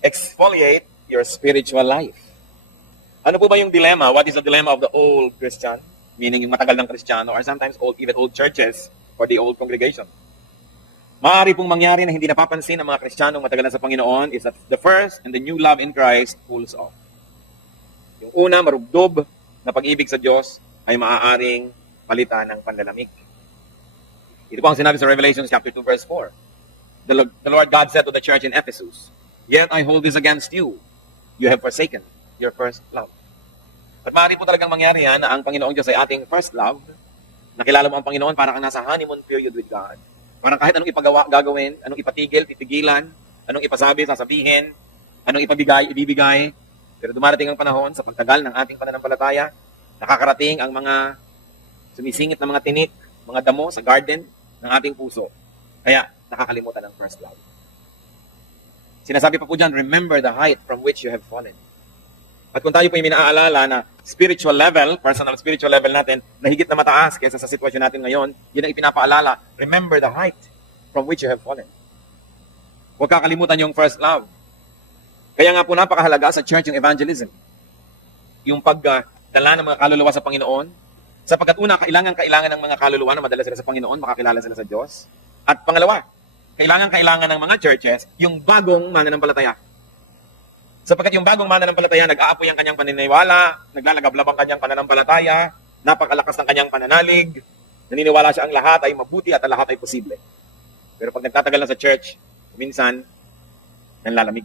exfoliate your spiritual life. Ano po ba yung dilemma? What is the dilemma of the old Christian? Meaning yung matagal ng Kristiyano, or sometimes even old churches or the old congregation. Maaari pong mangyari na hindi napapansin ng mga Kristiyanong matagal na sa Panginoon is that the first and the new love in Christ cools off. Yung una, marubdob na pag-ibig sa Diyos ay maaaring palitan ng panlalamig. Ito po ang sinabi sa Revelation chapter 2 verse 4. The Lord God said to the church in Ephesus, "Yet I hold this against you. You have forsaken your first love." At maaari po talagang mangyari yan na ang Panginoong Diyos ay ating first love. Nakilala mo ang Panginoon para kang nasa honeymoon period with God. Parang kahit anong gagawin, anong ipatigil, titigilan, anong ipasabi, sasabihin, anong ipabigay, ibibigay. Pero dumarating ang panahon sa pagtagal ng ating pananampalataya, nakakarating ang mga sumisingit na mga tinik, mga damo sa garden ng ating puso. Kaya nakakalimutan ang first love. Sinasabi pa po dyan, remember the height from which you have fallen. At kung tayo po yung minaalala na spiritual level, personal spiritual level natin, na higit na mataas kaysa sa sitwasyon natin ngayon, yun ang ipinapaalala, remember the height from which you have fallen. Huwag kakalimutan yung first love. Kaya nga po napakahalaga sa church yung evangelism. Yung pagdala ng mga kaluluwa sa Panginoon, sapagkat una, kailangan ng mga kaluluwa na madala sila sa Panginoon, makakilala sila sa Diyos. At pangalawa, kailangan ng mga churches yung bagong mananampalataya. Sapagkat yung bagong mananampalataya, nag-aapoy ang kanyang paniniwala, naglalagablab ang kanyang pananampalataya, napakalakas ng kanyang pananalig, naniniwala siya ang lahat ay mabuti at ang lahat ay posible. Pero pag nagtatagal na sa church, minsan, nanlalamig.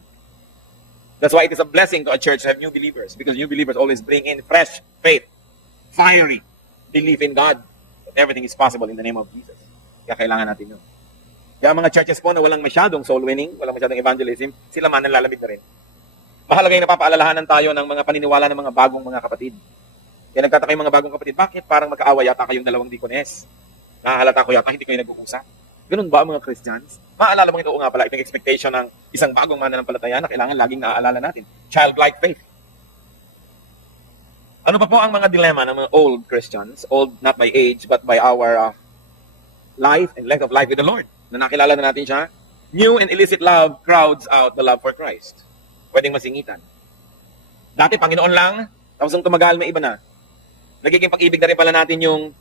That's why it is a blessing to a church to have new believers, because new believers always bring in fresh faith, fiery belief in God, that everything is possible in the name of Jesus. Kaya kailangan natin yun. Kaya mga churches po na walang masyadong soul winning, walang masyadong evangelism, sila man nanlalamig na rin. Mahalaga yung napapaalalahanan tayo ng mga paniniwala ng mga bagong mga kapatid. Kaya nagtataka yung mga bagong kapatid, bakit parang magkaawa yata kayong dalawang dikones? Nahahalata ko yata, hindi kayo nag-uusap. Ganun ba ang mga Christians? Maalala mo ito nga pala, itong expectation ng isang bagong mananampalataya na kailangan laging naaalala natin. Childlike faith. Ano pa po ang mga dilemma ng mga old Christians? Old not by age, but by our life and length of life with the Lord. Na nakilala na natin siya. New and illicit love crowds out the love for Christ. Pwedeng masingitan. Dati, Panginoon lang, tapos nung tumagal, may iba na. Nagiging pag-ibig na rin pala natin yung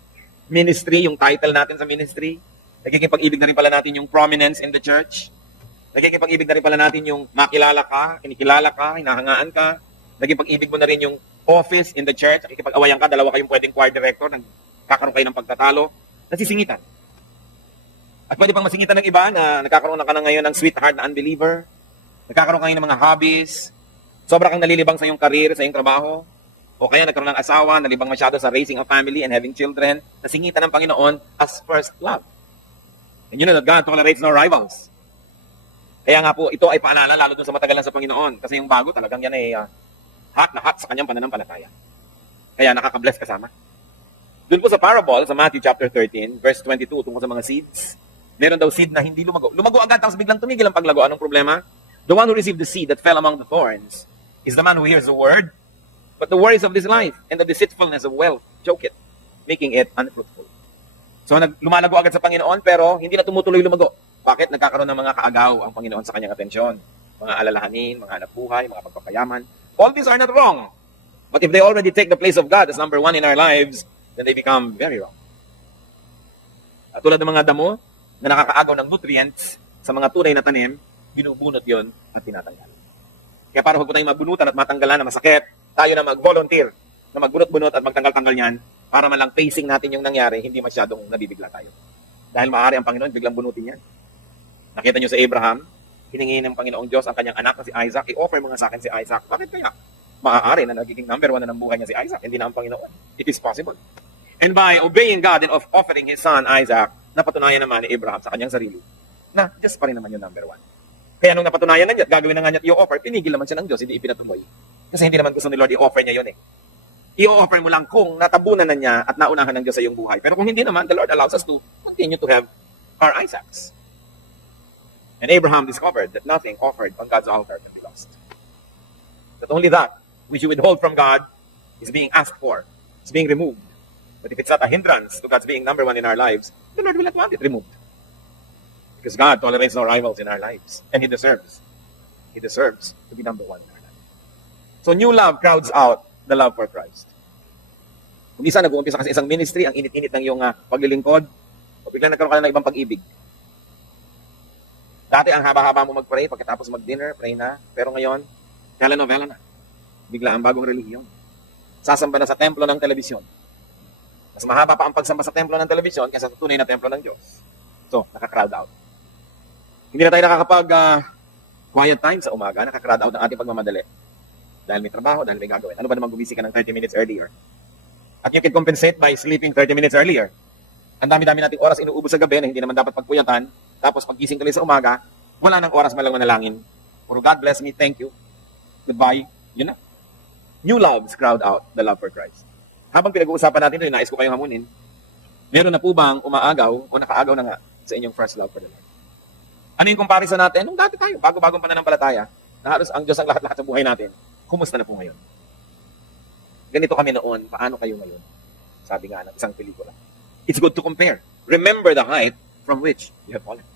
ministry, yung title natin sa ministry. Nagiging pag-ibig na rin pala natin yung prominence in the church. Nagiging pag-ibig na rin pala natin yung makilala ka, kinikilala ka, hinahangaan ka. Naging pag-ibig mo na rin yung office in the church. Nakikipag-awayan ka, dalawa kayong pwedeng choir director, nagkakaroon kayo ng pagtatalo. Nasisingitan. At pwede pang masingitan ng iba na nagkakaroon na ka na ngayon ng sweetheart na unbeliever. Nagkakaroon kayo ng mga hobbies, sobra kang nalilibang sa iyong career, sa iyong trabaho, o kaya nagkaroon ng asawa, nalibang masyado sa raising a family and having children, nasingitan ng Panginoon as first love. And you know that God tolerates no rivals. Kaya nga po, ito ay paalala lalo dun sa matagal na sa Panginoon, kasi yung bago talagang yan ay hot na hot sa kanyang pananampalataya. Kaya nakaka-bless kasama. Doon po sa parable, sa Matthew chapter 13, verse 22, tungkol sa mga seeds, meron daw seed na hindi lumago. Lumago agad, tapos biglang tumigil ang paglago. Anong problema? The one who received the seed that fell among the thorns is the man who hears the word, but the worries of this life and the deceitfulness of wealth choke it, making it unfruitful. So lumalago agad sa Panginoon, pero hindi na tumutuloy lumago. Bakit? Nagkakaroon ng mga kaagaw ang Panginoon sa kanyang atensyon. Mga alalahanin, mga hanap buhay, mga pagpapayaman. All these are not wrong. But if they already take the place of God as number one in our lives, then they become very wrong. At tulad ng mga damo na nakakaagaw ng nutrients sa mga tunay na tanim, binubunot yon at tinatanggal. Kaya para huwag po tayong mabunutan at matanggalan na masakit, tayo na mag-volunteer, na magbunot-bunot at magtanggal-tanggal yan, para malang facing natin yung nangyari, hindi masyadong nabibigla tayo. Dahil maaari ang Panginoon, biglang bunutin yan. Nakita nyo sa Abraham, hiningi ng Panginoong Diyos ang kanyang anak na si Isaac, i-offer mo nga sa akin si Isaac. Bakit kaya? Maaari na nagiging number one na ng buhay niya si Isaac, hindi na ang Panginoon. It is possible. And by obeying God and of offering His son Isaac, napatunayan naman ni Abraham sa kanyang sarili na Diyos pa rin naman yung number one. Kaya nung napatunayan na niya, gagawin na nga niya at i-offer, pinigil naman siya ng Diyos, hindi ipinatuloy. Kasi hindi naman gusto ni Lord i-offer niya yun eh. I-offer mo lang kung natabunan na niya at naunahan ng Diyos sa iyong buhay. Pero kung hindi naman, the Lord allows us to continue to have our Isaacs. And Abraham discovered that nothing offered on God's altar can be lost. That only that which you withhold from God is being asked for, is being removed. But if it's not a hindrance to God's being number one in our lives, the Lord will not want it removed. Because God tolerates no rivals in our lives. And He deserves He deserves to be number one in our life. So new love crowds out the love for Christ. Kung isa nag-uumpisa kasi isang ministry, ang init-init ng iyong paglilingkod, o biglang nagkaroon ka na ng ibang pag-ibig. Dati ang haba-haba mo mag-pray, pagkatapos mag-dinner, pray na. Pero ngayon, telenovela na. Bigla ang bagong relihiyon. Sasamba na sa templo ng telebisyon. Mas mahaba pa ang pagsamba sa templo ng telebisyon kaysa sa tunay na templo ng Diyos. So, naka-crowd out. Hindi na tayo nakakapag quiet time sa umaga, naka-crowd out ang ating pagmamadali. Dahil may trabaho, dahil may gagawin. Ano ba naman gumising ka ng 30 minutes earlier? At you can compensate by sleeping 30 minutes earlier. Ang dami-dami nating oras inuubos sa gabi na hindi naman dapat pagpuyatan. Tapos paggising tuloy sa umaga, wala nang oras malang manalangin. Puro God bless me, thank you. Goodbye. Yun na. New loves crowd out the love for Christ. Habang pinag-uusapan natin ito, nais ko kayong hamunin. Meron na po bang umaagaw o nakaagaw na nga sa inyong first love for the Lord? Ano yung comparison natin? Nung dati tayo, bago-bagong pananampalataya, na halos ang Diyos ang lahat-lahat sa buhay natin. Kumusta na po ngayon? Ganito kami noon, paano kayo ngayon? Sabi nga ng isang pelikula. It's good to compare. Remember the height from which you have fallen.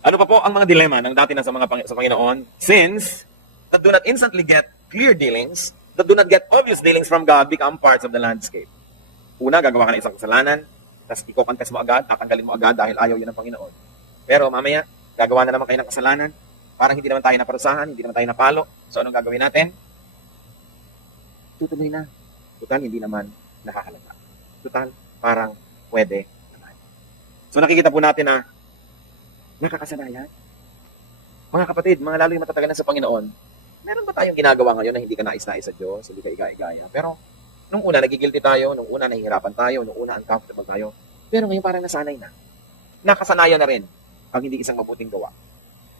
Ano pa po ang mga dilema ng dati na sa Panginoon? Sins that do not instantly get clear dealings, that do not get obvious dealings from God, become parts of the landscape. Una, gagawa ka ng isang kasalanan, tapos iko-confess mo agad, tatanggalin mo agad dahil ayaw yun ng Panginoon. Pero mamaya, gagawa na naman kayo ng kasalanan, parang hindi naman tayo naparusahan, hindi naman tayo napalo. So anong gagawin natin? Tutuloy na. Total, hindi naman nakahalaga. Total, parang pwede naman. So nakikita po natin na nakakasanayan. Mga kapatid, mga lalo yung matatagal na sa Panginoon, meron ba tayong ginagawa ngayon na hindi ka nais-nais sa Diyos, hindi ka iga-igaya? Pero nung una, nagigilty tayo, nung una, nahihirapan tayo, nung una, uncomfortable tayo. Pero ngayon parang nasanay na. Nakasanayan na rin ang hindi isang mabuting gawa.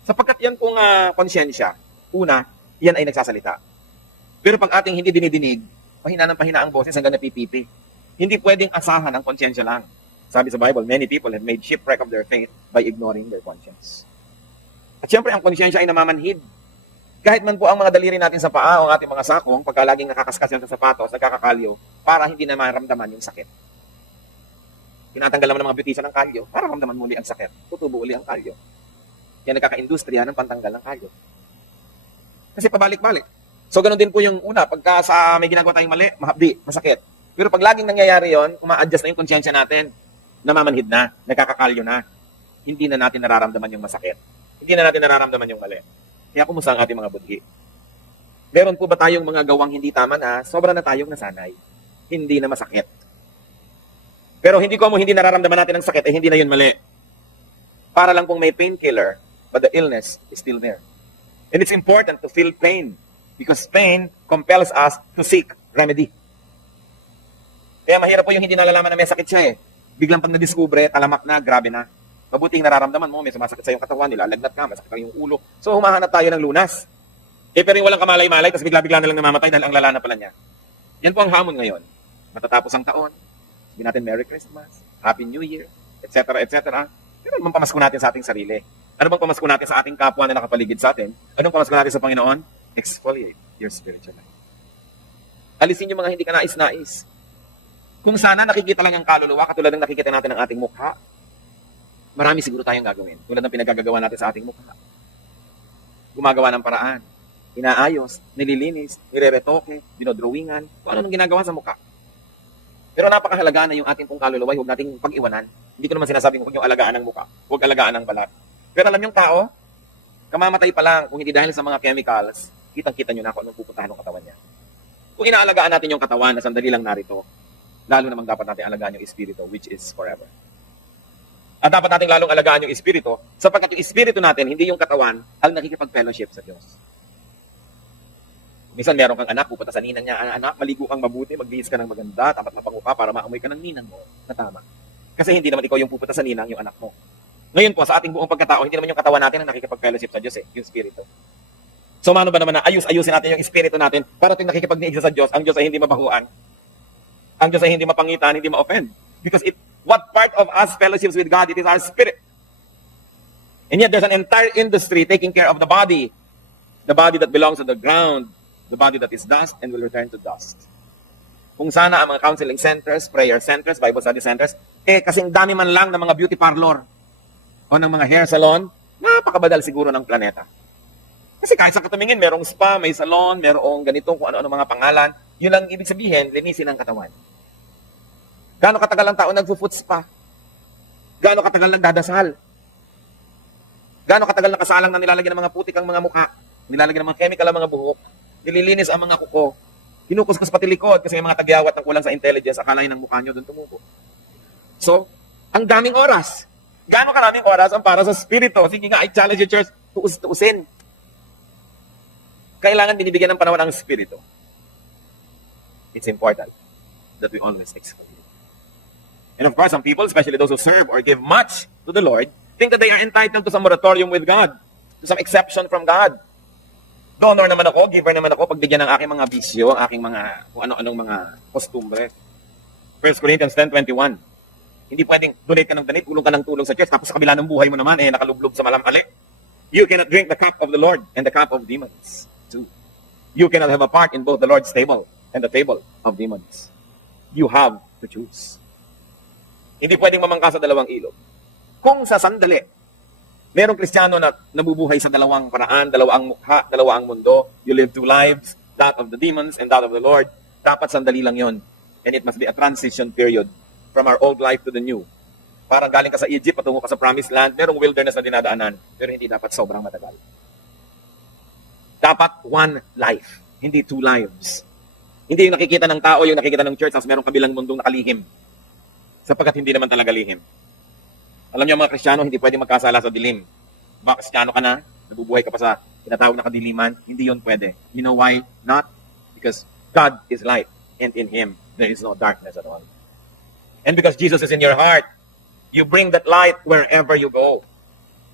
Sapagkat yan pong konsyensya, una, yan ay nagsasalita. Pero pag ating hindi dinidinig, pahina ng pahina ang boses hanggang napipipi. Hindi pwedeng asahan ang konsyensya lang. Sabi sa Bible, many people have made shipwreck of their faith by ignoring their conscience. At syempre, ang konsyensya ay namamanhid. Kahit man po ang mga daliri natin sa paa o ang ating mga sakong, pagka laging nakakaskas yan sa sapatos, nagkakakalyo, para hindi na maramdaman yung sakit. Tinatanggal naman ng mga beautician ng kalyo, para maramdaman muli ang sakit. Tutubo uli ang kalyo. Yan nagkaka-industriya ng pantanggal ng kalyo. Kasi pabalik-balik. So, ganun din po yung una. Pagka may ginagawa tayong mali, mahapdi, masakit. Pero pag laging nangyayari yon, uma-adjust na yung konsyensya natin. Namamanhid na, nagkakakalyo na. Hindi na natin nararamdaman yung masakit. Hindi na natin nararamdaman yung mali. Kaya kumusta ang ating mga budhi? Meron po ba tayong mga gawang hindi tama na sobra na tayong nasanay? Hindi na masakit. Pero hindi nararamdaman natin ang sakit, hindi na yun mali. Para lang pong may painkiller, but the illness is still there. And it's important to feel pain. Because pain compels us to seek remedy. Kaya mahirap po yung hindi nalalaman na may sakit siya eh. Biglang pag nadiskubre, talamak na, grabe na. Mabuting nararamdaman mo, may sumasakit sa iyong katawan, nilalagnat ka, masakit ka yung ulo. So humahanap tayo ng lunas. Pero yung walang kamalay-malay, tapos bigla-bigla na lang namamatay dahil ang lala na pala niya. Yan po ang hamon ngayon. Matatapos ang taon, sabihin natin Merry Christmas, Happy New Year, etc. etc. Pero anong pamasko natin sa ating sarili? Ano bang pamasko natin sa ating kapwa na nakapaligid sa atin? Anong pamasko natin sa Panginoon? Exfoliate your spiritual life. Alisin yung mga hindi ka nais-nais. Kung sana nakikita lang ang kaluluwa, katulad ng nakikita natin ang ating mukha, marami siguro tayong gagawin. Tulad ng pinagagagawa natin sa ating mukha. Gumagawa ng paraan. Inaayos, nililinis, nireretoke, dinodrawingan, kung ano nang ginagawa sa mukha. Pero napakahalaga na yung ating pong kaluluwa, huwag nating pag-iwanan. Hindi ko naman sinasabing huwag yung alagaan ng mukha, huwag alagaan ng balat. Pero alam yung tao, kamamatay pa lang kung hindi dahil sa mga chemicals, kitang-kita nyo na kung anong pupuntahan ng katawan niya. Kung inaalagaan natin yung katawan na sandali lang narito, lalo namang dapat natin alagaan yung espiritu, which is forever. At dapat natin lalong alagaan yung espiritu, sapagkat yung espiritu natin, hindi yung katawan, ang nakikipag-fellowship sa Diyos. Minsan meron kang anak, pupunta sa ninang niya, anak, maligo kang mabuti, magbihis ka ng maganda, tapat na pangu ka para maamoy ka ng ninang mo na tama. Kasi hindi naman ikaw yung pupunta sa ninang, yung anak mo. Ngayon po, sa ating buong pagkatao, hindi naman yung katawan natin ang nakikipag-fellowship sa Diyos yung espiritu. So, mano ba naman na ayusin natin yung espiritu natin para tuwing nakikipag-niigsa sa Diyos, ang Diyos ay hindi mabahuan. Ang Diyos ay hindi mapangitan, hindi ma-offend. Because what part of us fellowships with God, it is our spirit. And yet, there's an entire industry taking care of the body that belongs to the ground, the body that is dust and will return to dust. Kung sana ang mga counseling centers, prayer centers, Bible study centers, kasing dami man lang ng mga beauty parlor o ng mga hair salon, napakabadal siguro ng planeta. Kasi kahit sa katumingin, merong spa, may salon, merong ganitong kung ano-ano mga pangalan. Yun lang ibig sabihin, linisin ang katawan. Gaano katagal ang tao nagpo-foot spa? Gaano katagal nagdadasal? Gaano katagal nakasalang na nilalagyan ng mga putik ang mga mukha? Nilalagyan ng mga chemical ang mga buhok? Nililinis ang mga kuko? Kinukuskus pati likod kasi may mga tagyawat ng kulang sa intelligence, akala ng mukha nyo doon tumubo. So, ang daming oras. Gaano karaming oras ang para sa spirito? Sige nga, I challenge the church, tuusin. Kailangan binibigyan ng panahon ang spirito. It's important that we always explore. And of course, some people, especially those who serve or give much to the Lord, think that they are entitled to some moratorium with God, to some exception from God. Donor naman ako, giver naman ako, pagbigyan ng aking mga bisyo, aking mga, kung ano-anong mga kostumbre. 1 Corinthians 10:21. Hindi pwedeng donate ka ng donate, tulong ka ng tulong sa church, tapos sa kabila ng buhay mo naman, nakalublob sa malamali. You cannot drink the cup of the Lord and the cup of demons, too. You cannot have a part in both the Lord's table and the table of demons. You have to choose. Hindi pwedeng mamangka sa dalawang ilog. Kung sa sandali, merong Kristiyano na nabubuhay sa dalawang paraan, dalawang mukha, dalawang mundo, you live two lives, that of the demons and that of the Lord, dapat sandali lang yon. And it must be a transition period from our old life to the new. Parang galing ka sa Egypt, patungo ka sa promised land, merong wilderness na dinadaanan, pero hindi dapat sobrang matagal. Dapat one life, hindi two lives. Hindi yung nakikita ng tao, yung nakikita ng church, tapos merong kabilang mundong nakalihim. Sapagkat hindi naman talaga lihim. Alam niyo mga Kristiyano, hindi pwedeng magkasala sa dilim. Baka Kristiyano ka na, nabubuhay ka pa sa tinatawag na kadiliman, hindi yon pwede. You know why not? Because God is light, and in Him there is no darkness at all. And because Jesus is in your heart, you bring that light wherever you go.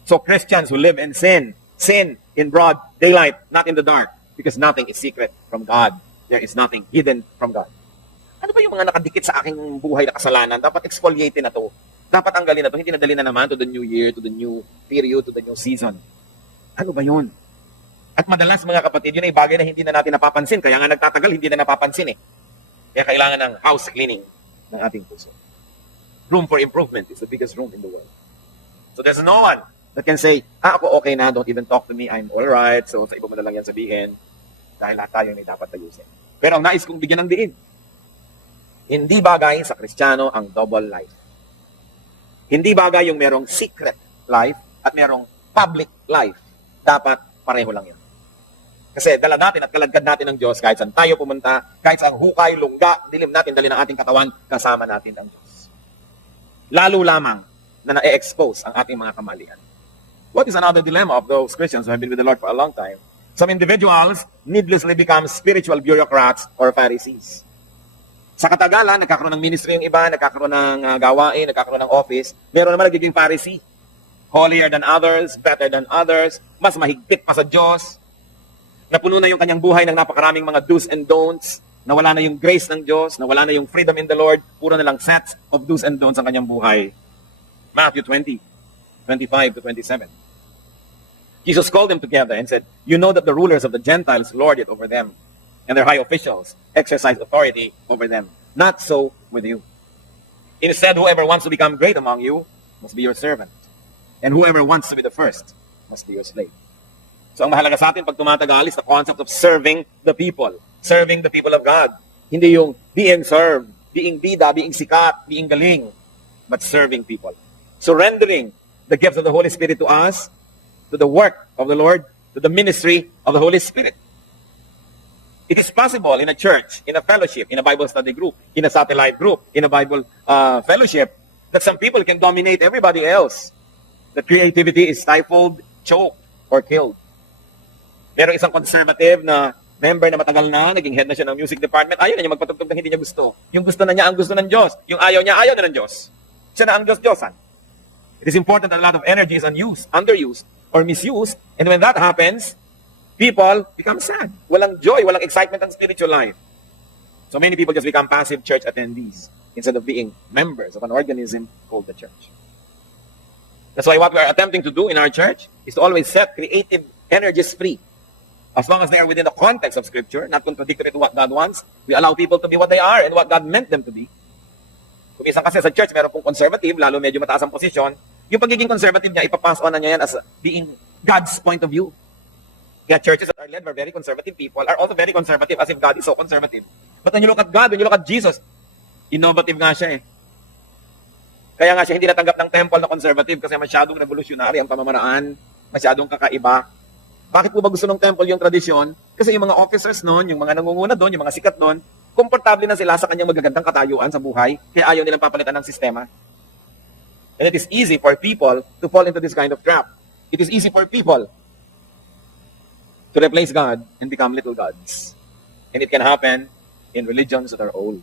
So Christians who live in sin in broad daylight, not in the dark, because nothing is secret from God. There is nothing hidden from God. Ano ba yung mga nakadikit sa aking buhay na kasalanan? Dapat exfoliate na to. Dapat tanggalin na to. Hindi nadali na naman to the new year, to the new period, to the new season. Ano ba yun? At madalas mga kapatid, yun ay bagay na hindi na natin napapansin. Kaya nga nagtatagal, hindi na napapansin eh. Kaya kailangan ng house cleaning ng ating puso. Room for improvement is the biggest room in the world. So there's no one that can say, ako okay na, don't even talk to me, I'm alright. So sa iba mo na lang yan sabihin. Dahil lahat tayo may dapat ayusin. Pero ang nais kong bigyan ng diin, hindi bagay sa Kristiyano ang double life. Hindi bagay yung merong secret life at merong public life. Dapat pareho lang yun. Kasi dala natin at kalagkad natin ng Diyos kahit saan tayo pumunta, kahit saan hukay, lungga, dilim natin, dali ng ating katawan, kasama natin ang Diyos. Lalo lamang na na-expose ang ating mga kamalian. What is another dilemma of those Christians who have been with the Lord for a long time? Some individuals needlessly become spiritual bureaucrats or Pharisees. Sa katagalan, nagkakaroon ng ministry yung iba, nagkakaroon ng gawain, nagkakaroon ng office. Meron naman nagiging Pharisee. Holier than others, better than others, mas mahigpit pa sa Diyos. Napuno na yung kanyang buhay ng napakaraming mga do's and don'ts. Nawala na yung grace ng Diyos, nawala na yung freedom in the Lord. Puro na lang sets of do's and don'ts ang kanyang buhay. Matthew 20:25-27. Jesus called them together and said, "You know that the rulers of the Gentiles lord it over them, and their high officials exercise authority over them. Not so with you. Instead, whoever wants to become great among you must be your servant. And whoever wants to be the first must be your slave." So ang mahalaga sa atin pag tumatagal is the concept of serving the people. Serving the people of God. Hindi yung being served, being bida, being sikat, being galing, but serving people. Surrendering the gifts of the Holy Spirit to us, to the work of the Lord, to the ministry of the Holy Spirit. It is possible in a church, in a fellowship, in a Bible study group, in a satellite group, in a Bible fellowship, that some people can dominate everybody else. The creativity is stifled, choked, or killed. Merong isang conservative na member na matagal na, naging head na siya ng music department, ayaw na niya magpatugtog ng hindi niya gusto. Yung gusto na niya, ang gusto ng Diyos. Yung ayaw niya, ayaw na ng Diyos. Siya na ang Diyos-Diyosan. It is important that a lot of energy is unused, underused, or misused, and when that happens, people become sad. Walang joy, walang excitement ang spiritual life. So many people just become passive church attendees instead of being members of an organism called the church. That's why what we are attempting to do in our church is to always set creative energies free. As long as they are within the context of Scripture, not contradictory to what God wants, we allow people to be what they are and what God meant them to be. Kung isang kasi sa church, meron pong conservative, lalo medyo mataas ang posisyon, yung pagiging conservative niya, ipapass on na niya yan as being God's point of view. Kaya churches that are led by very conservative people are also very conservative as if God is so conservative. But when you look at God, when you look at Jesus, innovative nga siya eh. Kaya nga siya hindi natanggap ng temple na conservative kasi masyadong revolutionary ang pamamaraan, masyadong kakaiba. Bakit po ba gusto ng temple yung tradisyon? Kasi yung mga officers noon, yung mga nangunguna doon, yung mga sikat doon, komportable na sila sa kanyang magagandang katayuan sa buhay, kaya ayaw nilang papalitan ng sistema. And it is easy for people to fall into this kind of trap. It is easy for people to replace God and become little gods. And it can happen in religions that are old,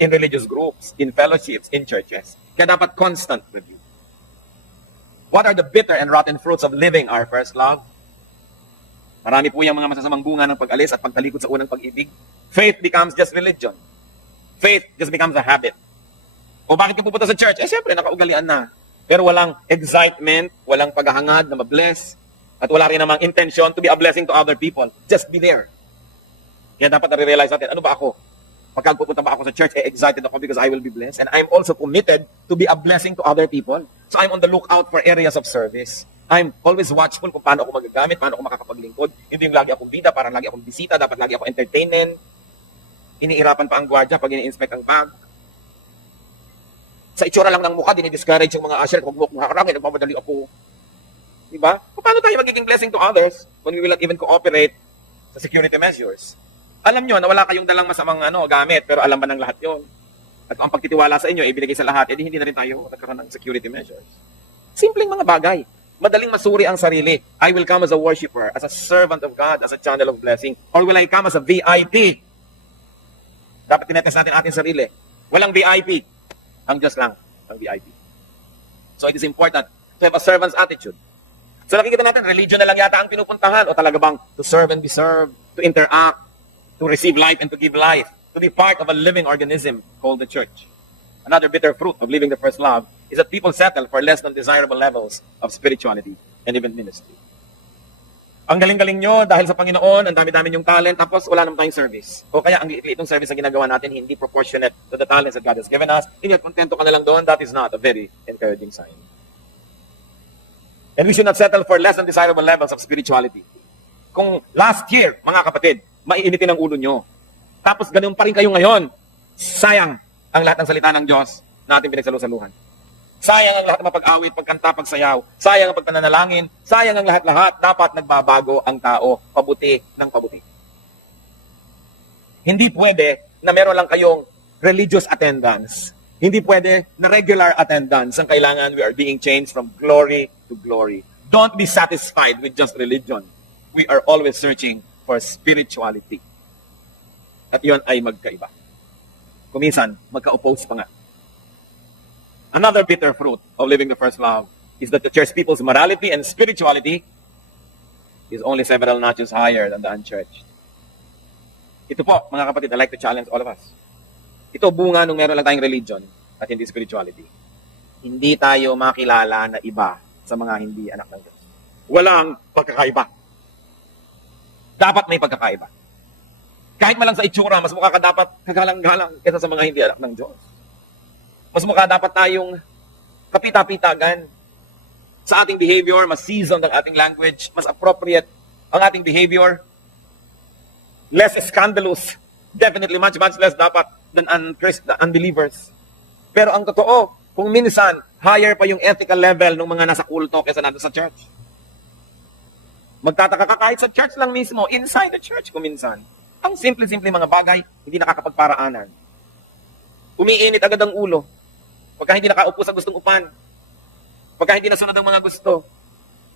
in religious groups, in fellowships, in churches. Kaya dapat constant review. What are the bitter and rotten fruits of living our first love? Marami po yung mga masasamang bunga ng pag-alis at pagtalikod sa unang pag-ibig. Faith becomes just religion. Faith just becomes a habit. O bakit ka pupunta sa church? Eh, siyempre, nakaugalian na. Pero walang excitement, walang paghahangad na mabless, at wala rin namang intention to be a blessing to other people. Just be there. Kaya dapat na-realize natin, ano ba ako? Pagka pupunta ba ako sa church, excited ako because I will be blessed. And I'm also committed to be a blessing to other people. So I'm on the lookout for areas of service. I'm always watchful kung paano ako magagamit, paano ako makakapaglingkod. Hindi yung lagi akong bida, parang lagi akong bisita, dapat lagi ako entertainment. Iniirapan pa ang gwardiya pag ini-inspect ang bag. Sa itsura lang ng mukha, dinidiscourage yung mga usher, huwag mo akong hakarangin, nagmamadali ako. Diba? Paano tayo magiging blessing to others when we will not even cooperate sa security measures? Alam nyo na wala kayong dalang masamang gamit, pero alam ba ng lahat yon? At kung ang pagtitiwala sa inyo, ibinigay sa lahat, edi hindi na rin tayo nagkaroon ng security measures. Simpleng mga bagay. Madaling masuri ang sarili. I will come as a worshiper, as a servant of God, as a channel of blessing. Or will I come as a VIP? Dapat tinetest natin ating sarili. Walang VIP. Ang Diyos lang ang VIP. So it is important to have a servant's attitude. So nakikita natin, religion na lang yata ang pinupuntahan o talaga bang to serve and be served, to interact, to receive life and to give life, to be part of a living organism called the church. Another bitter fruit of living the first love is that people settle for less than desirable levels of spirituality and even ministry. Ang galing-galing nyo dahil sa Panginoon, ang dami-dami yung talent, tapos wala naman tayong service. O kaya ang liit-liit ng service na ginagawa natin hindi proportionate to the talents that God has given us. And yet, kontento ka na lang doon, that is not a very encouraging sign. And we should not settle for less than desirable levels of spirituality. Kung last year, mga kapatid, maiinitin ang ulo nyo. Tapos ganun pa rin kayo ngayon. Sayang ang lahat ng salita ng Diyos na ating pinagsalusaluhan. Sayang ang lahat ng mapag-awit, pagkanta, pagsayaw. Sayang ang pagpananalangin. Sayang ang lahat-lahat. Dapat nagbabago ang tao, pabuti ng pabuti. Hindi pwede na meron lang kayong religious attendance. Hindi pwede na regular attendance. Ang kailangan, we are being changed from glory to glory. Don't be satisfied with just religion. We are always searching for spirituality. At yun ay magkaiba. Kuminsan, magka-oppose pa nga. Another bitter fruit of living the first love is that the church people's morality and spirituality is only several notches higher than the unchurched. Ito po, mga kapatid, I'd like to challenge all of us. Ito bunga nung meron lang tayong religion at hindi spirituality. Hindi tayo makilala na iba sa mga hindi anak ng Diyos. Walang pagkakaiba. Dapat may pagkakaiba. Kahit malang sa itsura, mas mukha ka dapat kagalang-galang kaysa sa mga hindi anak ng Diyos. Mas mukha dapat tayong kapita-pitagan sa ating behavior, mas seasoned ang ating language, mas appropriate ang ating behavior, less scandalous, definitely much less dapat than unbelievers. Pero ang totoo, kung minsan, higher pa yung ethical level ng mga nasa kulto kaysa nandun sa church. Magtataka ka kahit sa church lang mismo, inside the church kung minsan. Ang simple-simple mga bagay, hindi nakakapagparaanan. Umiinit agad ang ulo. Pagka hindi nakaupo sa gustong upan. Pagka hindi nasunod ang mga gusto.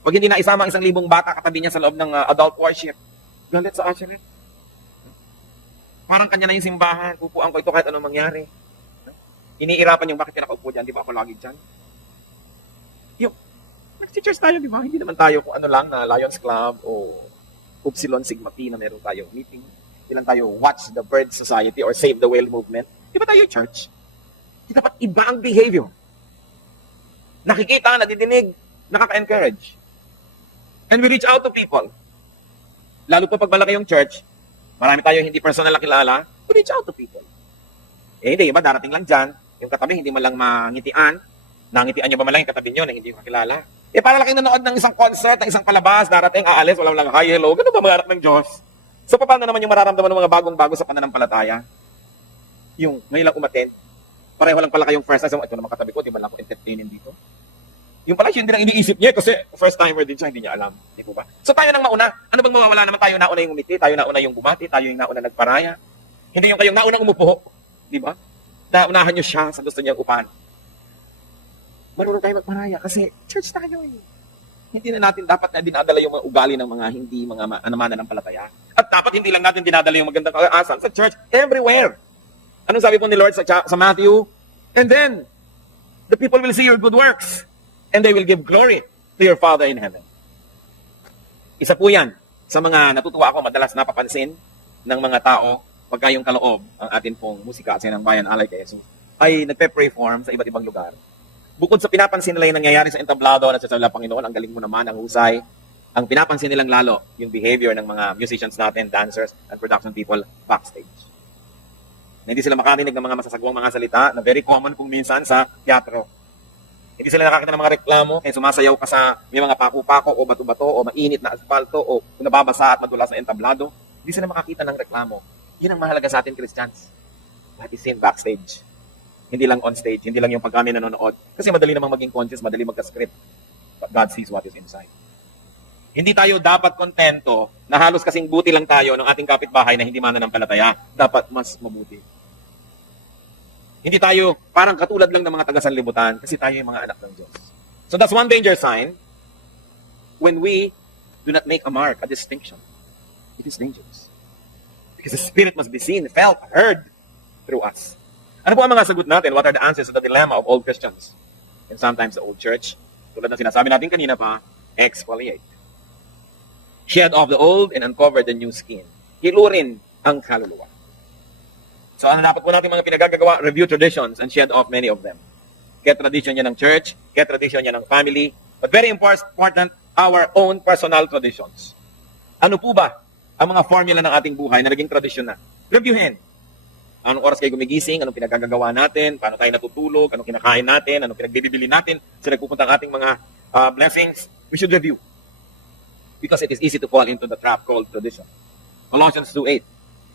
Pag hindi naisama ang 1,000 bata katabi niya sa loob ng adult worship. Galit sa usher. Parang kanya na yung simbahan. Upuan ko ito kahit anong mangyari. Iniirapan yung bakit ka nakaupo dyan. Di ba ako lagi dyan? Yung, nag-teachers tayo, di ba? Hindi naman tayo kung ano lang na Lions Club o Upsilon Sigma Pi na meron tayo meeting. Hindi lang tayo Watch the Bird Society or Save the Whale Movement. Di ba tayo church? Di dapat iba ang behavior. Nakikita, nadidinig, nakaka-encourage. And we reach out to people. Lalo pa pag malaki yung church, marami tayo hindi personal na kilala, we reach out to people. Eh hindi, iba darating lang dyan, yung katabi hindi man lang mangitian, nangitian nyo ba man lang yung katabi nyo na hindi ko kakilala. Para lang kayo nanood ng isang concert, ng isang palabas, darating, aalis, walang lang hi, hello. Ganun ba mga anak ng Diyos? So, paano naman yung mararamdaman ng mga bagong-bago sa pananampalataya? Yung ngayon lang umattend, pareho lang pala kayong first time. Ito naman katabi ko, di ba lang ako entertainin dito? Yung pala, yun din ang iniisip niya kasi first timer din siya, hindi niya alam. Di po ba? So, tayo nang mauna. Ano bang mawawala naman? Tayo nauna yung umiti, tayo nauna yung bumati, tayo yung nauna nagparaya. Hindi yung kayong naunang umupo. Di ba? Naunahan niyo siya sa gusto niyang upahan. Marunong tayo magparaya kasi church tayo eh. Hindi na natin dapat na dinadala yung mga ugali ng mga hindi mga mananampalataya. At dapat hindi lang natin dinadala yung magandang asal sa church, everywhere. Anong sabi po ni Lord sa Matthew? And then, the people will see your good works and they will give glory to your Father in heaven. Isa po yan sa mga natutuwa ako madalas napapansin ng mga tao pagka yung kaloob ang atin pong musika sa ng bayan alay kay Jesus ay nagpe-perform sa iba't ibang lugar. Bukod sa pinapansin nila yung nangyayari sa entablado na sa Panginoon, ang galing mo naman, ang husay, ang pinapansin nilang lalo yung behavior ng mga musicians natin, dancers, and production people backstage. Na hindi sila makarinig ng mga masasagwang mga salita na very common kung minsan sa teatro. Hindi sila nakakita ng mga reklamo, kaya sumasayaw ka sa may mga paku-pako o bato-bato o mainit na asfalto o kung nababasa at madulas na entablado. Hindi sila makakita ng reklamo. Yun ang mahalaga sa atin, Christians. What is in backstage? Hindi lang on stage, hindi lang yung pag kami nanonood. Kasi madali namang maging conscious, madali magka-script. But God sees what is inside. Hindi tayo dapat kontento na halos kasing buti lang tayo ng ating kapitbahay na hindi mananampalataya. Dapat mas mabuti. Hindi tayo parang katulad lang ng mga taga-sanlibutan kasi tayo yung mga anak ng Diyos. So that's one danger sign when we do not make a mark, a distinction. It is dangerous. Because the Spirit must be seen, felt, heard through us. Ano po ang mga sagot natin? What are the answers to the dilemma of old Christians? And sometimes the old church, tulad ng sinasabi natin kanina pa, exfoliate. Shed off the old and uncover the new skin. Hilurin ang kaluluwa. So ano dapat po natin mga pinagagagawa? Review traditions and shed off many of them. Get tradition niya ng church, get tradition niya ng family, but very important, our own personal traditions. Ano po ba ang mga formula ng ating buhay na naging tradisyon na? Reviewin. Anong oras kayo gumigising, anong pinagagagawa natin, paano tayo natutulog, anong kinakain natin, anong pinagbibili natin, sa nagpupunta ang ating mga blessings, we should review. Because it is easy to fall into the trap called tradition. Colossians 2:8.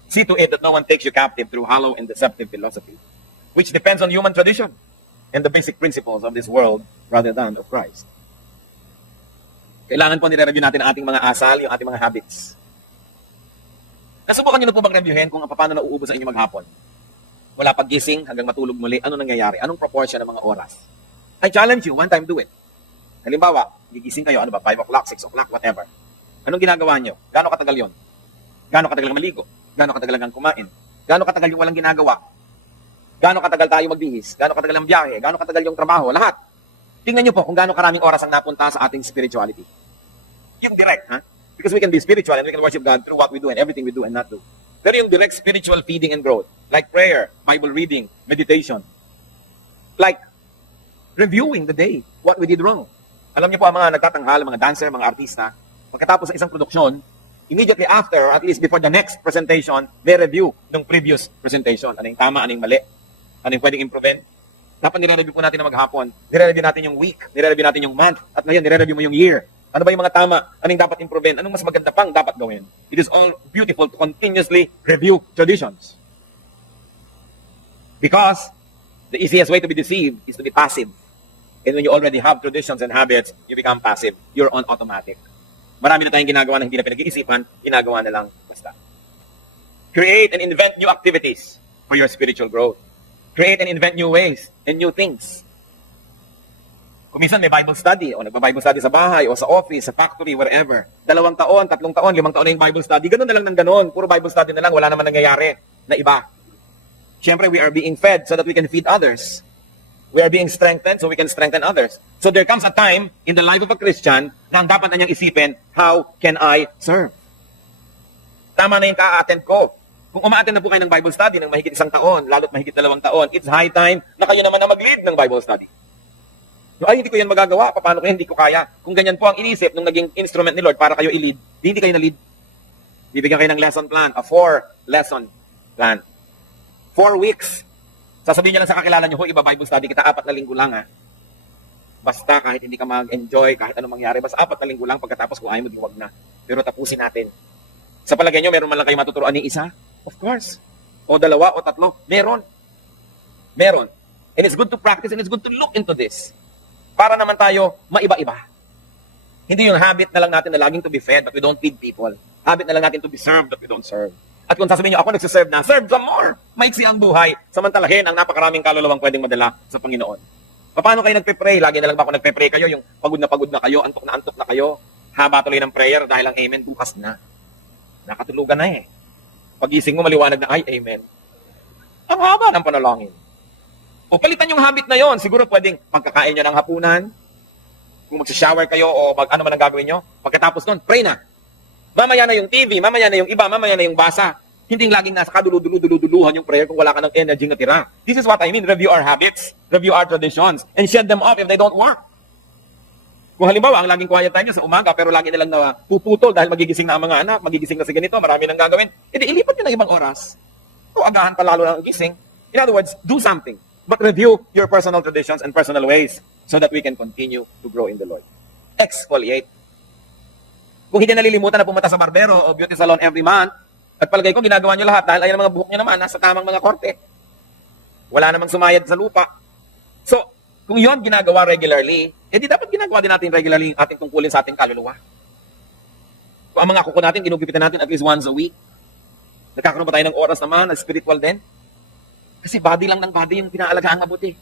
See to it that no one takes you captive through hollow and deceptive philosophy, which depends on human tradition and the basic principles of this world rather than of Christ. Kailangan po nire-review natin ang ating mga asal, yung ating mga habits. Nasubukan niyo na po bang reviewin kung paano nauubos sa inyo maghapon? Wala paggising hanggang matulog muli, ano nangyayari? Anong proportion ng mga oras? I challenge you, one time do it. Halimbawa, gigising kayo, 5 o'clock, 6 o'clock, whatever. Anong ginagawa niyo? Gaano katagal yon? Gaano katagal ang maligo? Gaano katagal ang kumain? Gaano katagal yung walang ginagawa? Gaano katagal tayo magbihis? Gaano katagal ang biyahe? Gaano katagal yung trabaho? Lahat. Tingnan niyo po kung gaano karaming oras ang napunta sa ating spirituality. Yung direct, ha? Because we can be spiritual and we can worship God through what we do and everything we do and not do. Pero yung direct spiritual feeding and growth, like prayer, Bible reading, meditation, like reviewing the day, what we did wrong. Alam niyo po ang mga nagtatanghal, mga dancer, mga artista, pagkatapos ng isang produksyon, immediately after, or at least before the next presentation, they review ng previous presentation. Ano yung tama, ano yung mali, ano yung pwedeng improve. Dapat nire-review po natin na maghapon. Nire-review natin yung week, nire-review natin yung month, at ngayon nire-review mo yung year. Ano ba yung mga tama? Ano yung dapat improve? Anong mas maganda pang dapat gawin? It is all beautiful to continuously review traditions. Because the easiest way to be deceived is to be passive. And when you already have traditions and habits, you become passive. You're on automatic. Marami na tayong ginagawa na hindi na pinag-iisipan, ginagawa na lang basta. Create and invent new activities for your spiritual growth. Create and invent new ways and new things. Kung minsan may Bible study, o nagba-Bible study sa bahay, o sa office, sa factory, wherever. 2 taon, 3 taon, 5 taon na yung Bible study. Ganun na lang ng ganun. Puro Bible study na lang, wala naman nangyayari na iba. Siyempre, we are being fed so that we can feed others. We are being strengthened so we can strengthen others. So there comes a time in the life of a Christian na ang dapat na niyang isipin, how can I serve? Tama na yung ka-attend ko. Kung uma-attend na po kayo ng Bible study ng mahigit 1 taon, lalo't mahigit 2 taon, it's high time na kayo naman na mag-lead ng Bible study. Ay, hindi ko yan magagawa. Paano kaya hindi ko kaya? Kung ganyan po ang inisip nung naging instrument ni Lord para kayo i-lead, hindi kayo na-lead. Bibigyan kayo ng lesson plan, a 4-lesson plan. 4 weeks. Sasabihin niya lang sa kakilala niyo, iba Bible study kita, 4 na linggo lang ha. Basta kahit hindi ka mag-enjoy, kahit anong mangyari, basta 4 na linggo lang pagkatapos kung ayaw mo, huwag na. Pero tapusin natin. Sa palagay nyo, meron man lang kayo matuturoan ni isa? Of course. O 2 o 3. Meron. Meron. And it's good to practice and it's good to look into this. Para naman tayo maiba-iba. Hindi yung habit na lang natin na laging to be fed but we don't feed people. Habit na lang natin to be served but we don't serve. At kung sasabihin nyo, ako nagsiserve na, serve some more. Maiksi ang buhay. Samantalahin ang napakaraming kaluluwang pwedeng madala sa Panginoon. Paano kayo nagpe-pray? Lagi na lang ba ako nagpe-pray kayo? Yung pagod na kayo, antok na kayo. Haba tuloy ng prayer dahil ang amen bukas na. Nakatulugan na eh. Pagising mo, maliwanag na, ay, amen. Ang haba ng panalangin. O palitan yung habit na yon. Siguro pwedeng pagkakain nyo ng hapunan, kung mag-shower kayo o ano man ang gagawin nyo, pagkatapos nun, pray na. Mamaya na yung TV, mamaya na yung iba, mamaya na yung basa. Hindi laging nasa kaduluduluhan yung prayer kung wala ka ng energy na tira. This is what I mean. Review our habits, review our traditions, and shed them off if they don't work. Kung halimbawa, ang laging quiet time nyo sa umaga, pero lagi nilang na puputol dahil magigising na ang mga anak, magigising na si ganito, marami nang gagawin, edi ilipat nyo ng ibang oras. O agahan pa lalo ng gising. In other words, do something. But review your personal traditions and personal ways so that we can continue to grow in the Lord. Exfoliate. Kung hindi nalilimutan na pumunta sa barbero o beauty salon every month, at palagay ko ginagawa nyo lahat dahil ayan ang mga buhok nyo naman, nasa tamang mga korte. Wala namang sumayad sa lupa. So, kung yon ginagawa regularly, edi dapat ginagawa din natin regularly ating tungkulin sa ating kaluluwa. Kung ang mga kuko natin, ginugupitan natin at least once a week, nagkakaroon ba tayo ng oras naman na spiritual din? Kasi body lang ng body yung pinaalagaan mabuti.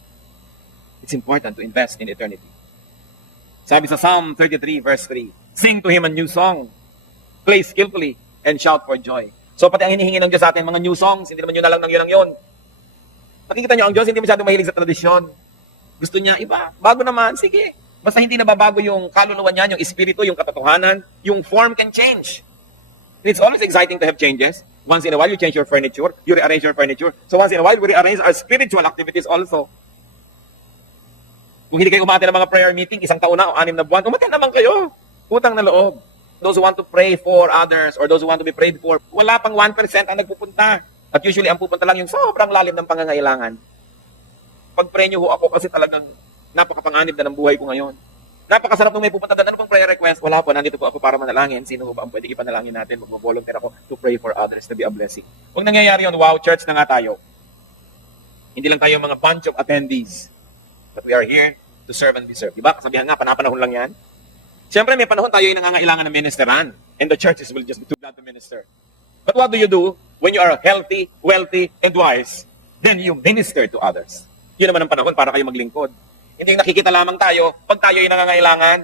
It's important to invest in eternity. Sabi sa Psalm 33 verse 3, sing to Him a new song, play skillfully, and shout for joy. So pati ang hinihingi ng Diyos sa atin, mga new songs, hindi naman yun na lang ng yun ang yun. Nakikita nyo, ang Diyos hindi masyadong mahilig sa tradisyon. Gusto niya iba, bago naman, sige. Basta hindi nababago yung kaluluwa niya, yung espiritu, yung katotohanan, yung form can change. It's always exciting to have changes. Once in a while, you change your furniture, you rearrange your furniture. So once in a while, we rearrange our spiritual activities also. Kung hindi kayo umate ng mga prayer meeting, 1 taon na o 6 na buwan, umate naman kayo. Utang na loob. Those who want to pray for others or those who want to be prayed for, wala pang 1% ang nagpupunta. At usually, ang pupunta lang yung sobrang lalim ng pangangailangan. Pag-pray nyo ho ako kasi talagang napakapanganib na ng buhay ko ngayon. Napakasarap nung may pupunta doon. Ano pong prayer request? Wala po, nandito po ako para manalangin. Sino ba ang pwede ipanalangin natin? Mag-volunteer ako to pray for others to be a blessing. Kung nangyayari yun, wow, church na nga tayo. Hindi lang tayo mga bunch of attendees. But we are here to serve and be served. Diba? Kasabihan nga, panapanahon lang yan. Siyempre, may panahon tayo yung nangangailangan ng ministeran. And the churches will just be too glad to minister. But what do you do when you are healthy, wealthy, and wise? Then you minister to others. Yun naman ang panahon para kayo maglingkod. Hindi yung nakikita lamang tayo pag tayo ay nangangailangan.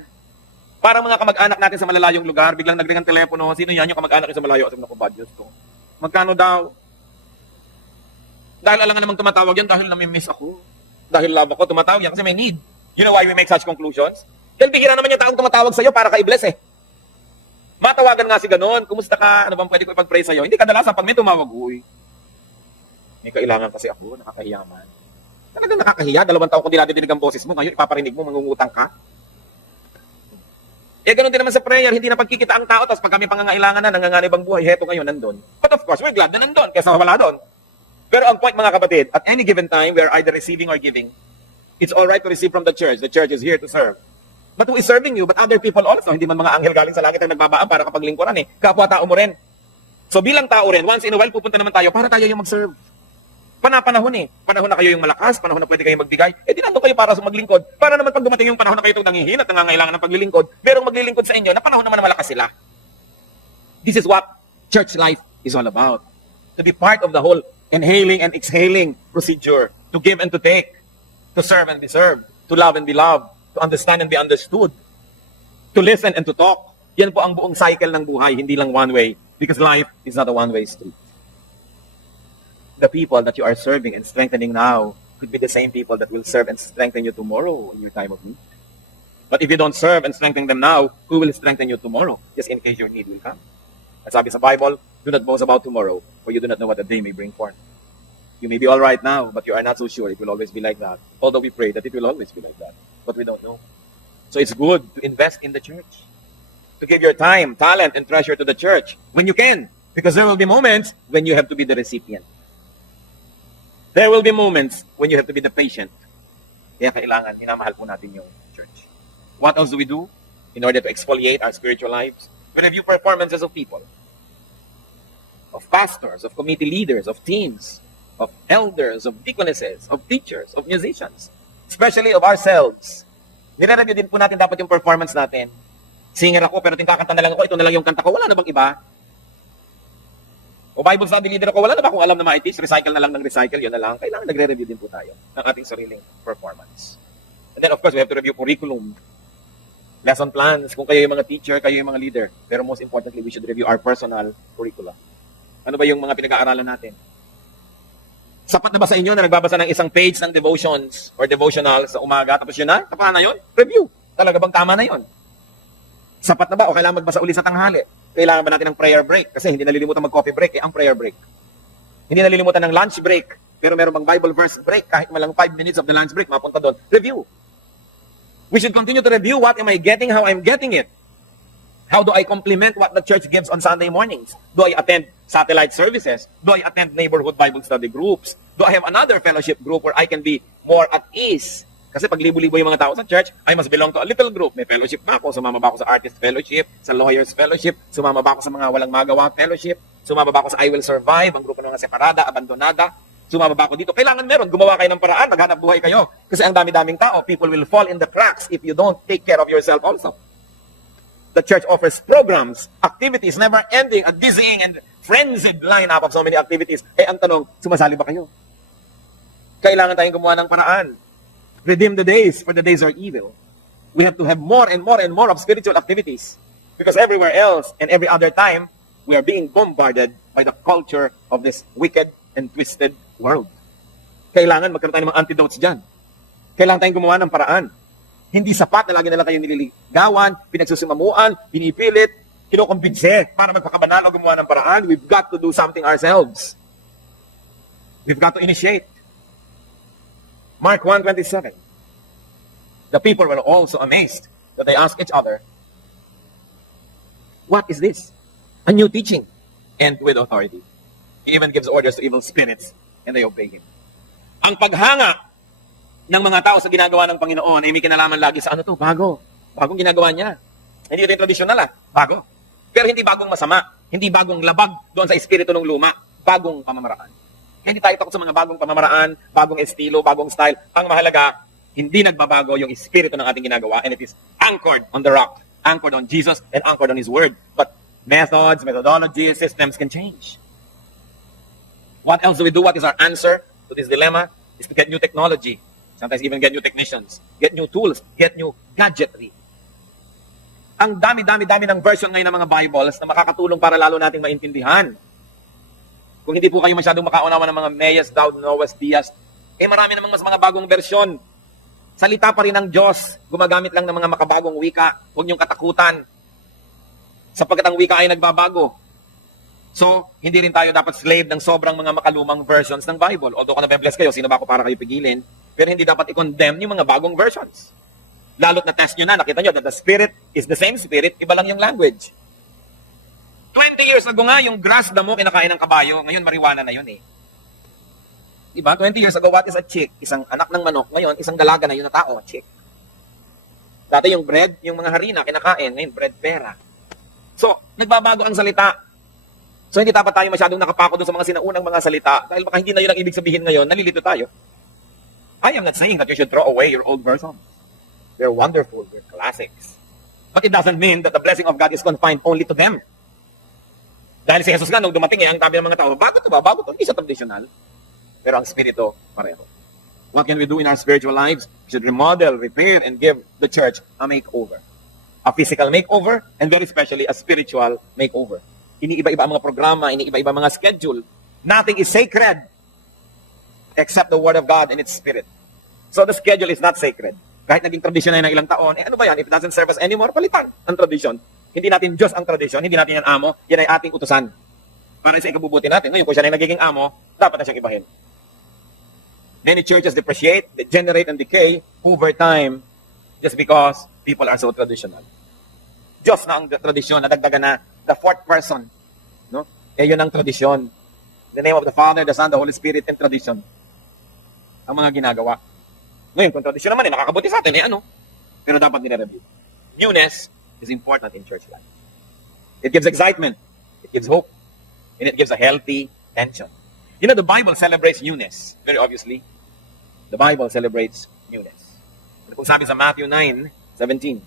Parang mga kamag-anak natin sa malalayong lugar, biglang nagring ang telepono, sino yan yung kamag-anak sa malayo? Sabi na ko, budget ko. Magkano daw? Dahil alangan namang tumatawag yan dahil nami-miss ako. Dahil love ako, tumatawag yan kasi may need. You know why we make such conclusions? Dahil bihira naman yung taong tumatawag sa'yo para ka-i-bless eh. Matawagan nga si ganon, kumusta ka? Ano bang pwede ko ipag-pray sa'yo? Hindi kadalasan pag may tumawag, uy. May kailangan kasi ako, nakakahiyaman. Talagang nakakahiya, 2 taon kung dinadidinig ang boses mo, ngayon ipaparinig mo, mangungutang ka. Eh, ganun din naman sa prayer, hindi na pagkikita ang tao, tapos pag kami pangangailangan na, nanganganib ang buhay, heto ngayon, nandun. But of course, we're glad na nandun, kaysa wala doon. Pero ang point, mga kapatid, at any given time, we are either receiving or giving. It's all right to receive from the church. The church is here to serve. But who is serving you? But other people also. Hindi man mga anghel galing sa langit ang nagbabaan para kapaglingkuran eh. Kapwa tao mo rin. So bilang tao rin, once in a while, pupunta naman tayo para tayo yung mag-serve. Panahon eh. Panahon na kayo yung malakas, panahon na pwede kayong magbigay. Eh, di nandun kayo para sa maglingkod. Para naman pag dumating yung panahon na kayo itong nangihin at nangangailangan ng paglilingkod, merong maglilingkod sa inyo na panahon naman na malakas sila. This is what church life is all about. To be part of the whole inhaling and exhaling procedure. To give and to take. To serve and be served. To love and be loved. To understand and be understood. To listen and to talk. Yan po ang buong cycle ng buhay, hindi lang one way. Because life is not a one-way street. The people that you are serving and strengthening now could be the same people that will serve and strengthen you tomorrow in your time of need. But if you don't serve and strengthen them now, who will strengthen you tomorrow? Just in case your need will come. As sabi sa Bible, do not boast about tomorrow, for you do not know what the day may bring forth. You may be all right now, but you are not so sure it will always be like that. Although we pray that it will always be like that. But we don't know. So it's good to invest in the church. To give your time, talent, and treasure to the church when you can. Because there will be moments when you have to be the recipient. There will be moments when you have to be the patient. Kaya kailangan, minamahal po natin yung church. What else do we do in order to exfoliate our spiritual lives? We review performances of people, of pastors, of committee leaders, of teams, of elders, of deaconesses, of teachers, of musicians, especially of ourselves. Nire-review din po natin dapat yung performance natin. Singer ako, pero tingkakanta na lang ako, ito na lang yung kanta ko, wala na bang iba? O Bible study leader ako, wala na ba kung alam na ma-teach? Recycle na lang ng recycle, yun na lang. Kailangan nagre-review din po tayo ng ating sariling performance. And then of course, we have to review curriculum, lesson plans, kung kayo yung mga teacher, kayo yung mga leader. Pero most importantly, we should review our personal curriculum. Ano ba yung mga pinag-aaralan natin? Sapat na ba sa inyo na nagbabasa ng isang page ng devotions or devotional sa umaga, tapos yun na? Tapos na yun? Review. Talaga bang tama na yun? Sapat na ba? O kailangan magbasa uli sa tanghali? Kailangan ba natin ng prayer break? Kasi hindi nalilimutan mag-coffee break, ang prayer break. Hindi nalilimutan ng lunch break, pero meron bang Bible verse break, kahit malang 5 minutes of the lunch break, mapunta doon. Review. We should continue to review what am I getting, how I'm getting it. How do I complement what the church gives on Sunday mornings? Do I attend satellite services? Do I attend neighborhood Bible study groups? Do I have another fellowship group where I can be more at ease? Kasi pag libo-libo yung mga tao sa church, I must belong to a little group. May fellowship ba ako? Sumama ba ako sa artist fellowship? Sa lawyers fellowship? Sumama ba ako sa mga walang magawa fellowship? Sumama ba ako sa I Will Survive? Ang grupo ng mga separada, abandonada? Sumama ba ako dito? Kailangan meron. Gumawa kayo ng paraan. Maghanap buhay kayo. Kasi ang dami-daming tao, people will fall in the cracks if you don't take care of yourself also. The church offers programs, activities, never-ending, a dizzying and frenzied lineup of so many activities. Eh, ang tanong, sumasali ba kayo? Kailangan tayong gumawa ng paraan. Redeem the days, for the days are evil. We have to have more and more and more of spiritual activities. Because everywhere else and every other time, we are being bombarded by the culture of this wicked and twisted world. Kailangan magkaroon tayo ng mga antidotes dyan. Kailangan tayong gumawa ng paraan. Hindi sapat na lagi na lang kayo nililigawan, pinagsusimamuan, pinipilit, kinukumbinse para magpakabanal o gumawa ng paraan. We've got to do something ourselves. We've got to initiate. Mark 1:27. The people were also amazed that they asked each other, "What is this? A new teaching, and with authority. He even gives orders to evil spirits, and they obey him." Ang paghanga ng mga tao sa ginagawa ng Panginoon ay may kinalaman lagi sa ano to? Bago. Bagong ginagawa niya. Hindi rin traditional bago. Pero hindi bagong masama. Hindi bagong labag doon sa espiritu ng luma. Bagong pamamaraan. Hindi tayo takot sa mga bagong pamamaraan, bagong estilo, bagong style. Ang mahalaga, hindi nagbabago yung espiritu ng ating ginagawa, and it is anchored on the rock, anchored on Jesus, and anchored on His Word. But methods, methodologies, systems can change. What else do we do? What is our answer to this dilemma? Is to get new technology. Sometimes even get new technicians. Get new tools. Get new gadgetry. Ang dami-dami-dami ng version ngayon ng mga Bibles na makakatulong para lalo nating maintindihan. Kung hindi po kayo masyadong makaunawa ng mga Mayas, Dowd, Noahs, Diaz, eh marami namang mas mga bagong versyon. Salita pa rin ng Diyos. Gumagamit lang ng mga makabagong wika. Huwag niyong katakutan. Sapagkat ang wika ay nagbabago. So, hindi rin tayo dapat slave ng sobrang mga makalumang versions ng Bible. Although kung na-bless kayo, sino ba ako para kayo pigilin? Pero hindi dapat i-condemn yung mga bagong versions. Lalo't na-test nyo na, nakita nyo that the Spirit is the same Spirit, iba lang yung language. 20 years ago nga, yung grass damo kinakain ng kabayo. Ngayon, marijuana na yun eh. Diba? 20 years ago, what is a chick? Isang anak ng manok. Ngayon, isang dalaga na yun na tao, chick. Dati yung bread, yung mga harina, kinakain. Ngayon, bread pera. So, nagbabago ang salita. So, hindi dapat tayo masyadong nakapako doon sa mga sinaunang mga salita. Dahil baka hindi na yun ang ibig sabihin ngayon, nalilito tayo. I am not saying that you should throw away your old version. They're wonderful. They're classics. But it doesn't mean that the blessing of God is confined only to them. Dahil si Jesus nga, nung dumating ang tabi ng mga tao, bago to ba? Bago to. Hindi siya traditional. Pero ang spirito, pareho. What can we do in our spiritual lives? We should remodel, repair, and give the church a makeover. A physical makeover, and very especially a spiritual makeover. Iniiba-iba ang mga programa, iniiba-iba ang mga schedule. Nothing is sacred except the Word of God and its Spirit. So the schedule is not sacred. Kahit naging tradisyon na ng ilang taon, ano ba yan? If it doesn't serve us anymore, palitan ang tradisyon. Hindi natin Diyos ang tradisyon, hindi natin yan amo, yan ay ating utusan. Para sa ikabubuti natin. Ngayon, kung siya na nagiging amo, dapat na siyang ibahin. Many churches depreciate, degenerate, and decay over time just because people are so traditional. Diyos na ang tradisyon, nadagdagan na the fourth person. No? Eh, yun ang tradisyon. In the name of the Father, the Son, the Holy Spirit, and tradition. Ang mga ginagawa. Ngayon, kung tradisyon naman, nakakabuti sa atin, ano? pero dapat nire-review. Newness is important in church life. It gives excitement, it gives hope, and it gives a healthy tension. You know, the Bible celebrates newness. Very obviously, the Bible celebrates newness. Kung sabi sa Matthew 9:17,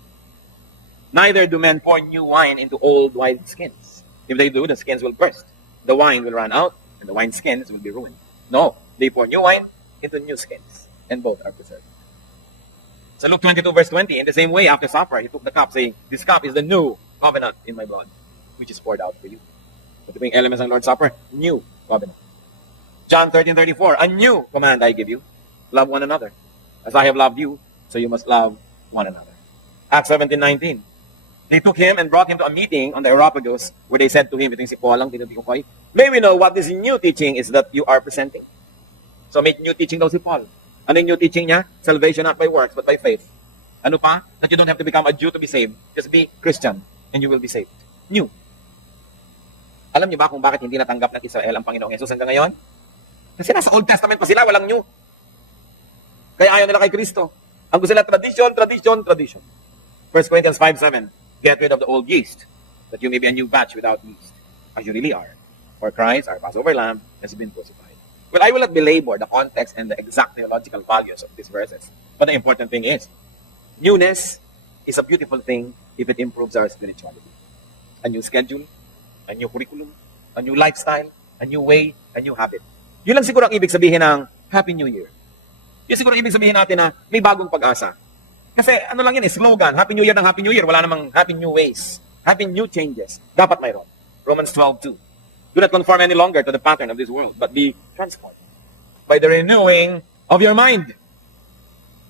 neither do men pour new wine into old wineskins. If they do, the skins will burst. The wine will run out, and the wineskins will be ruined. No, they pour new wine into new skins, and both are preserved. So Luke 22:20, in the same way, after supper, he took the cup, saying, this cup is the new covenant in my blood, which is poured out for you. Ito yung elements ng Lord's Supper, new covenant. John 13:34, a new command I give you, love one another. As I have loved you, so you must love one another. Acts 17:19, they took him and brought him to a meeting on the Areopagus, where they said to him, ito yung si Paul lang, tinutikoy, may we know what this new teaching is that you are presenting? So may new teaching daw si Paul. Ano yung new teaching niya? Salvation not by works, but by faith. Ano pa? That you don't have to become a Jew to be saved. Just be Christian, and you will be saved. New. Alam niyo ba kung bakit hindi natanggap ng Israel ang Panginoong Yesus hanggang ngayon? Kasi nasa Old Testament pa sila, walang new. Kaya ayaw nila kay Kristo. Ang gusto nila, tradition, tradition, tradition. 1 Corinthians 5:7, get rid of the old yeast, that you may be a new batch without yeast, as you really are. For Christ, our Passover lamb, has been crucified. Well, I will not belabor the context and the exact theological values of these verses. But the important thing is, newness is a beautiful thing if it improves our spirituality. A new schedule, a new curriculum, a new lifestyle, a new way, a new habit. Yun lang siguro ang ibig sabihin ng Happy New Year. Yun siguro ibig sabihin natin na may bagong pag-asa. Kasi ano lang yan, slogan, Happy New Year ng Happy New Year, wala namang Happy New Ways, Happy New Changes. Dapat mayroon. Romans 12:2. Do not conform any longer to the pattern of this world, but be transformed by the renewing of your mind.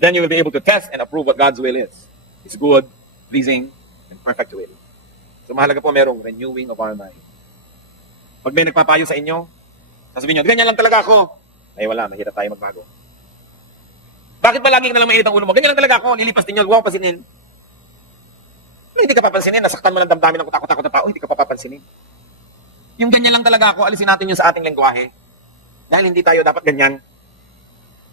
Then you will be able to test and approve what God's will is. It's good, pleasing, and perfect will. So mahalaga po merong renewing of our mind. Pag may nagpapayo sa inyo, sasabihin nyo, ganyan lang talaga ako. Ay wala, mahirap tayo magbago. Bakit ba laging nalang mainit ang ulo mo? Ganyan lang talaga ako, nilipas din yun, huwag pansinin. Hindi ka papansinin, nasaktan mo ng damdamin ng kutakot-takot na tao, hindi ka papansinin. Yung ganyan lang talaga ako, alisin natin yun sa ating lengguwahe. Dahil hindi tayo dapat ganyan.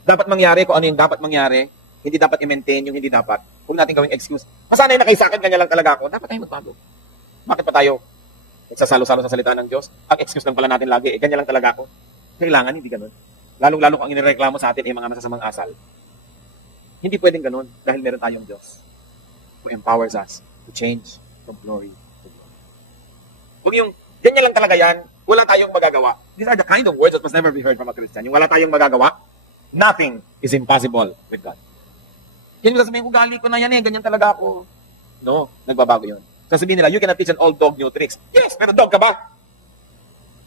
Dapat mangyari kung ano yung dapat mangyari. Hindi dapat i-maintain yung hindi dapat. Huwag natin gawing excuse. Masanay na kayo sa akin, ganyan lang talaga ako. Dapat tayo magbago. Bakit pa tayo nagsasalo-salo sa salita ng Diyos? Ang excuse lang pala natin lagi, ganyan lang talaga ako. Kailangan, hindi ganun. Lalong-lalo kung ang inireklamo sa atin ay mga masasamang asal. Hindi pwedeng ganun dahil meron tayong Diyos who empowers us to change from glory to glory. Huwag yung, ganyan lang talaga yan, wala tayong magagawa. These are the kind of words that must never be heard from a Christian. Yung wala tayong magagawa, nothing is impossible with God. Yan yung sasabihin ko, gali ko na yan eh, ganyan talaga ako. No, nagbabago yun. Sasabihin nila, you cannot teach an old dog new tricks. Yes, pero dog ka ba?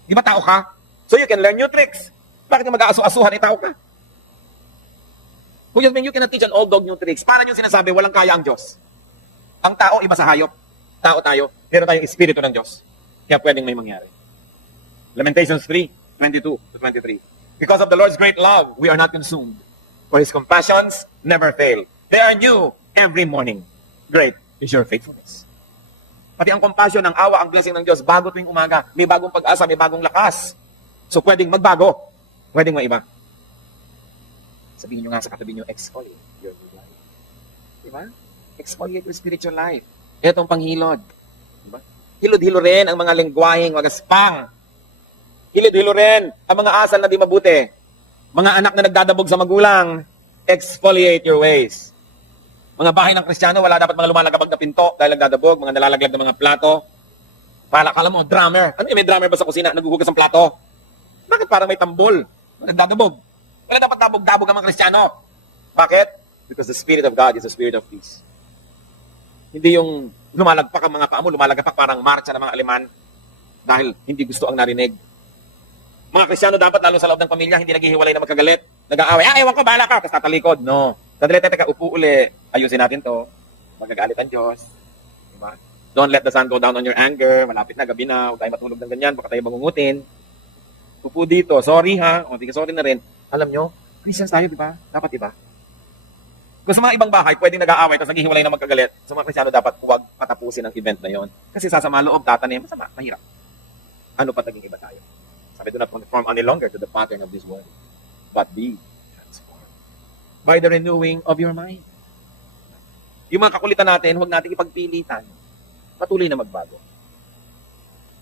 Di ba tao ka? So you can learn new tricks. Bakit yung mag-aasu-asuhan ay tao ka? Kung you cannot teach an old dog new tricks, paano yung sinasabi, walang kaya ang Diyos? Ang tao, iba sa hayop. Tao tayo, pero tayong espiritu ng Diyos. Kaya pwedeng may mangyari. Lamentations 3:22-23. Because of the Lord's great love, we are not consumed. For His compassions never fail. They are new every morning. Great is your faithfulness. Pati ang compassion, ang awa, ang blessing ng Diyos, bago tuwing umaga. May bagong pag-asa, may bagong lakas. So pwedeng magbago. Pwedeng maiba. Sabihin nyo nga sa katabi nyo, exfoliate your life. Diba? Exfoliate your spiritual life. Ito ang panghilod. Diba? Hilod-hilo rin ang mga lengguwaheng wagaspang. Hilod-hilo rin ang mga asal na di mabuti. Mga anak na nagdadabog sa magulang, exfoliate your ways. Mga bahay ng Kristiyano, wala dapat mga lumalagabag na pinto dahil nagdadabog, mga nalalaglag ng mga plato. Kala mo, drummer. Ano yung may drummer ba sa kusina? Nagugugas ang plato? Bakit parang may tambol? Nagdadabog. Wala dapat dabog-dabog ang mga Kristiyano. Bakit? Because the Spirit of God is a Spirit of peace. Hindi yung lumalagpak ang mga paa mo, lumalagpak parang marcha ng mga Aleman dahil hindi gusto ang narinig. Mga Kristiyano dapat, lalo sa loob ng pamilya, hindi naghihiwalay na magkagalit. Nag-aaway, ewan ko, bahala ka, tapos tatalikod. No. Sandali, teka, upo uli. Ayusin natin to. Magagalit ang Diyos. Diba? Don't let the sun go down on your anger. Malapit na, gabi na. Huwag tayo matulog ng ganyan. Baka tayo bangungutin. Upo dito. Sorry ha. O, di ka sorry na rin. Alam nyo, Christians tayo, di ba? Dapat iba. Kung sa mga ibang bahay, pwedeng nag-aaway tapos naghihiwalay na magkagalit. Sa mga Kristiyano, dapat huwag patapusin ang event na yon. Kasi sasama loob, tatanim, masama, mahirap. Ano pa naging iba tayo? Sabi, do not conform any longer to the pattern of this world, but be transformed by the renewing of your mind. Yung mga kakulitan natin, huwag natin ipagpilitan. Patuloy na magbago.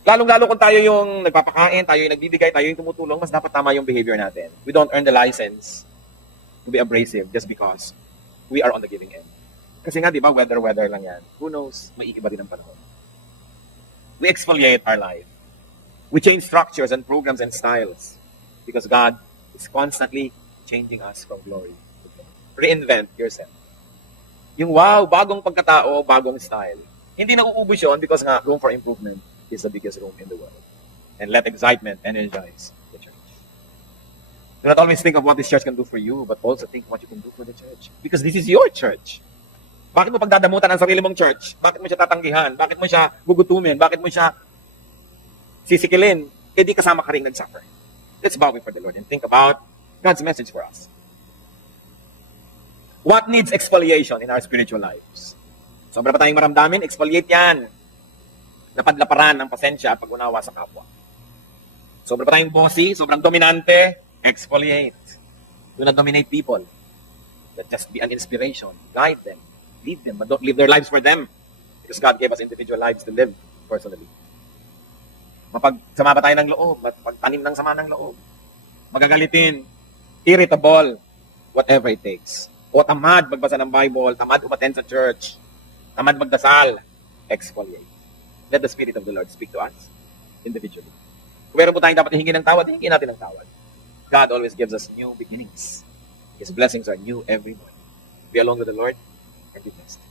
Lalong-lalo kung tayo yung nagpapakain, tayo yung nagbibigay, tayo yung tumutulong, mas dapat tama yung behavior natin. We don't earn the license to be abrasive just because we are on the giving end. Kasi nga, di ba, weather lang yan. Who knows, maiiba din ang panahon. We exfoliate our life. We change structures and programs and styles because God is constantly changing us from glory to glory. Reinvent yourself. Yung wow, bagong pagkatao, bagong style. Hindi na uubos yun because nga, room for improvement is the biggest room in the world. And let excitement energize the church. Do not always think of what this church can do for you, but also think what you can do for the church. Because this is your church. Bakit mo pagdadamutan ang sarili mong church? Bakit mo siya tatanggihan? Bakit mo siya gugutumin? Bakit mo siya sisikilin? Eh di kasama ka rin nag-suffer. Let's bow before the Lord and think about God's message for us. What needs exfoliation in our spiritual lives? Sobra pa tayong maramdamin, exfoliate yan. Napadlaparan ng pasensya at pag-unawa sa kapwa. Sobra pa tayong bossy, sobrang dominante, exfoliate. Do not dominate people. Let just be an inspiration. Guide them. Lead them, but don't live their lives for them. Because God gave us individual lives to live personally. Mapagsama pa tayo ng loob, magtanim ng sama ng loob. Magagalitin, irritable, whatever it takes. O tamad magbasa ng Bible, tamad umattend sa church, tamad magdasal, exfoliate. Let the Spirit of the Lord speak to us individually. Kung meron po tayong dapat hingin ng tawad, hingin natin ng tawad. God always gives us new beginnings. His blessings are new every morning. Be along with the Lord and be blessed.